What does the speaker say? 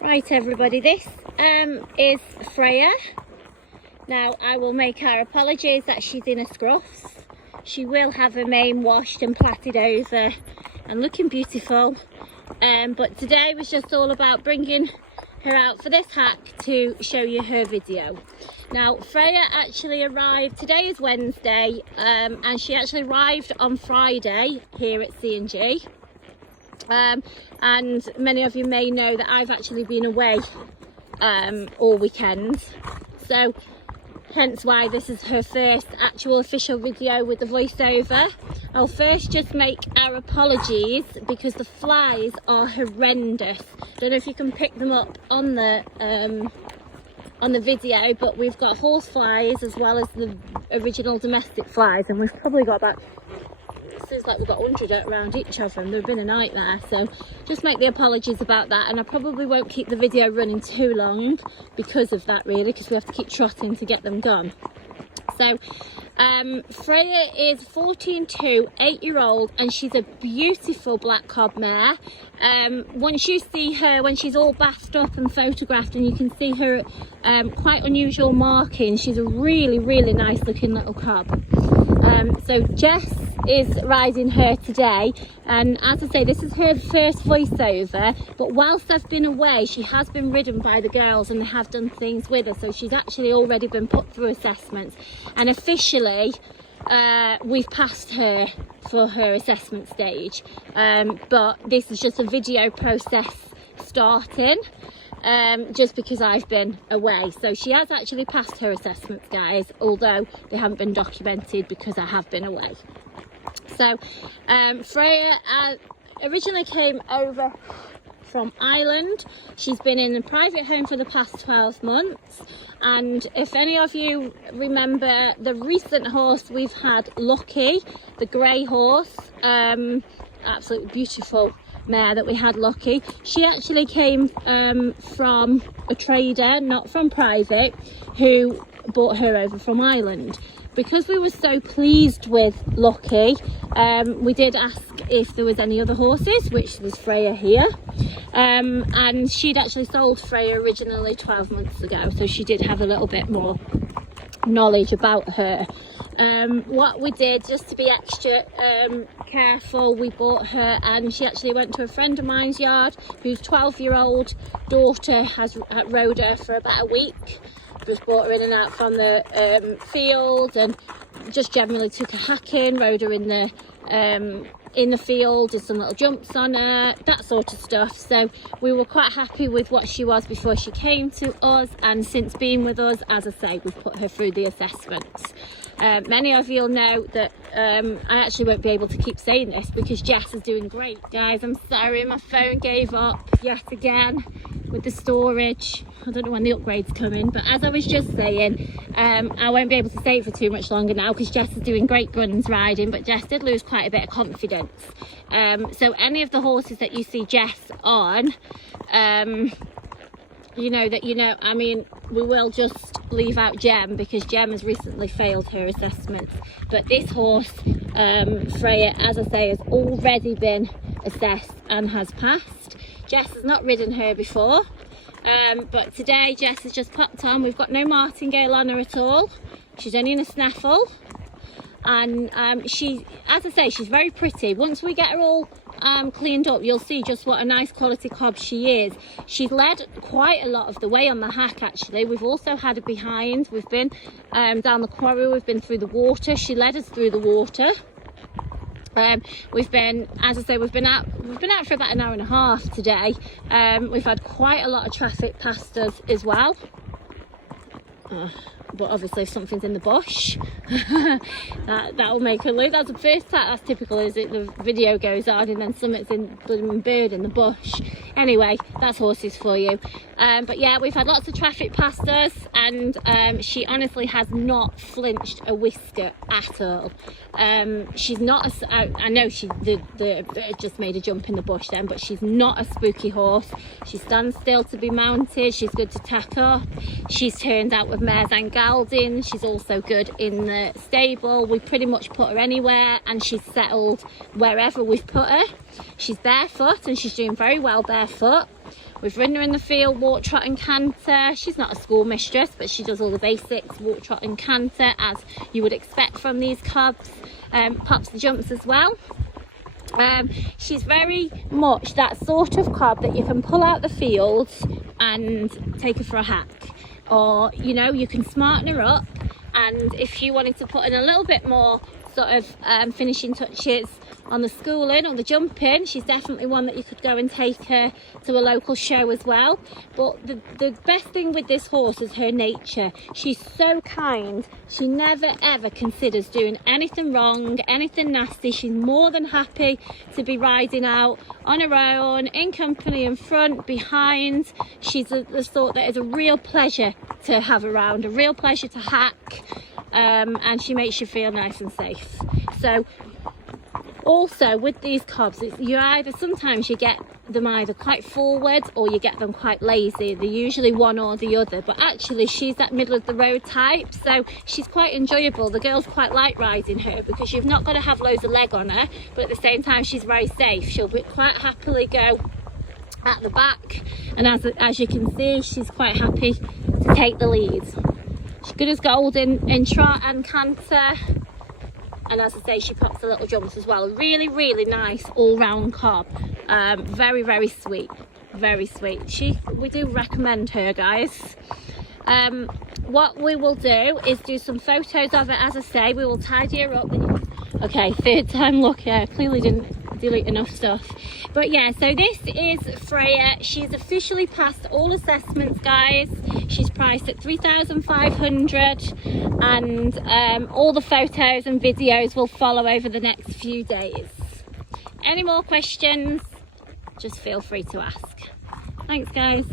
Right everybody, this is Freya. Now I will make our apologies that she's in a scruffs. She will have her mane washed and plaited over and looking beautiful. But today was just all about bringing her out for this hack to show you her video. Now Freya actually arrived, today is Wednesday, and she actually arrived on Friday here at CnG. And many of you may know that I've actually been away all weekend, so hence why this is her first actual official video with the voiceover. I'll first just make our apologies because the flies are horrendous. Don't know if you can pick them up on the video, but we've got horse flies as well as the original domestic flies, and we've probably got about, seems like we've got 100 around each of them. They've been a nightmare, so just make the apologies about that, and I probably won't keep the video running too long because of that, really, because we have to keep trotting to get them gone. So Freya is 14-2, 8-year-old, and she's a beautiful black cob mare. Once you see her, when she's all bathed up and photographed, and you can see her quite unusual markings, she's a really nice looking little cob. So Jess is riding her today, and as I say, this is her first voiceover, but whilst I've been away she has been ridden by the girls and they have done things with her, so she's actually already been put through assessments, and officially we've passed her for her assessment stage, but this is just a video process starting, just because I've been away. So she has actually passed her assessments, guys, although they haven't been documented because I have been away. So Freya originally came over from Ireland. She's been in a private home for the past 12 months, and if any of you remember the recent horse we've had, Lucky, the grey horse, absolutely beautiful mare that we had, Lucky, she actually came from a trader, not from private, who brought her over from Ireland. Because we were so pleased with Lucky, we did ask if there was any other horses, which was Freya here, and she'd actually sold Freya originally 12 months ago, so she did have a little bit more knowledge about her. What we did, just to be extra careful, we bought her, and she actually went to a friend of mine's yard whose 12-year-old daughter has rode her for about a week. Just brought her in and out from the field, and just generally took her hacking, rode her in the field, did some little jumps on her, that sort of stuff. So we were quite happy with what she was before she came to us, and since being with us, as I say, we've put her through the assessments. Many of you'll know that I actually won't be able to keep saying this because Jess is doing great. Guys, I'm sorry, my phone gave up yet again with the storage. I don't know when the upgrade's coming, but as I was just saying, I won't be able to say it for too much longer now because Jess is doing great guns riding, but Jess did lose quite a bit of confidence. So any of the horses that you see Jess on, I mean, we will just leave out Gem because Gem has recently failed her assessments. But this horse, Freya, as I say, has already been assessed and has passed. Jess has not ridden her before, but today Jess has just popped on. We've got no martingale on her at all. She's only in a snaffle, and she, as I say, she's very pretty. Once we get her all cleaned up, you'll see just what a nice quality cob she is. She's led quite a lot of the way on the hack, actually. We've also had her behind. We've been down the quarry, we've been through the water. She led us through the water. We've been, as I say, we've been out for about an hour and a half today. We've had quite a lot of traffic past us as well. But obviously if something's in the bush, that'll make her lose. That's the first time. That's typical, is it? The video goes on and then something's in blooming bird in the bush. Anyway, that's horses for you. But yeah, we've had lots of traffic past us, and she honestly has not flinched a whisker at all. She's not I know she just made a jump in the bush then, but she's not a spooky horse. She stands still to be mounted. She's good to tack up. She's turned out with mares and geldings. She's also good in the stable. We pretty much put her anywhere and she's settled wherever we've put her. She's barefoot and she's doing very well barefoot. barefoot. We've ridden her in the field, walk, trot and canter. She's not a school mistress, but she does all the basics, walk, trot and canter, as you would expect from these cubs. Pops the jumps as well. She's very much that sort of cob that you can pull out the field and take her for a hack, or you know, you can smarten her up, and if you wanted to put in a little bit more sort of finishing touches on the schooling or the jumping, she's definitely one that you could go and take her to a local show as well. But the best thing with this horse is her nature. She's so kind. She never ever considers doing anything wrong, anything nasty. She's more than happy to be riding out on her own, in company, in front, behind. She's the sort that is a real pleasure to have around, a real pleasure to hack, and she makes you feel nice and safe. So also with these cobs, sometimes you get them either quite forward or you get them quite lazy. They're usually one or the other, but actually she's that middle of the road type, so she's quite enjoyable. The girls quite like riding her because you've not got to have loads of leg on her, but at the same time she's very safe. She'll quite happily go at the back, and as you can see, she's quite happy to take the lead. She's good as gold in trot and canter. And as I say, she pops the little jumps as well. Really, really nice all-round cob. Very, very sweet. Very sweet. We do recommend her, guys. What we will do is do some photos of it. As I say, we will tidy her up. Okay, third time lucky. I clearly didn't delete enough stuff. But yeah, so this is Freya. She's officially passed all assessments, guys. She's priced at 3,500, and all the photos and videos will follow over the next few days. Any more questions, just feel free to ask. Thanks, guys.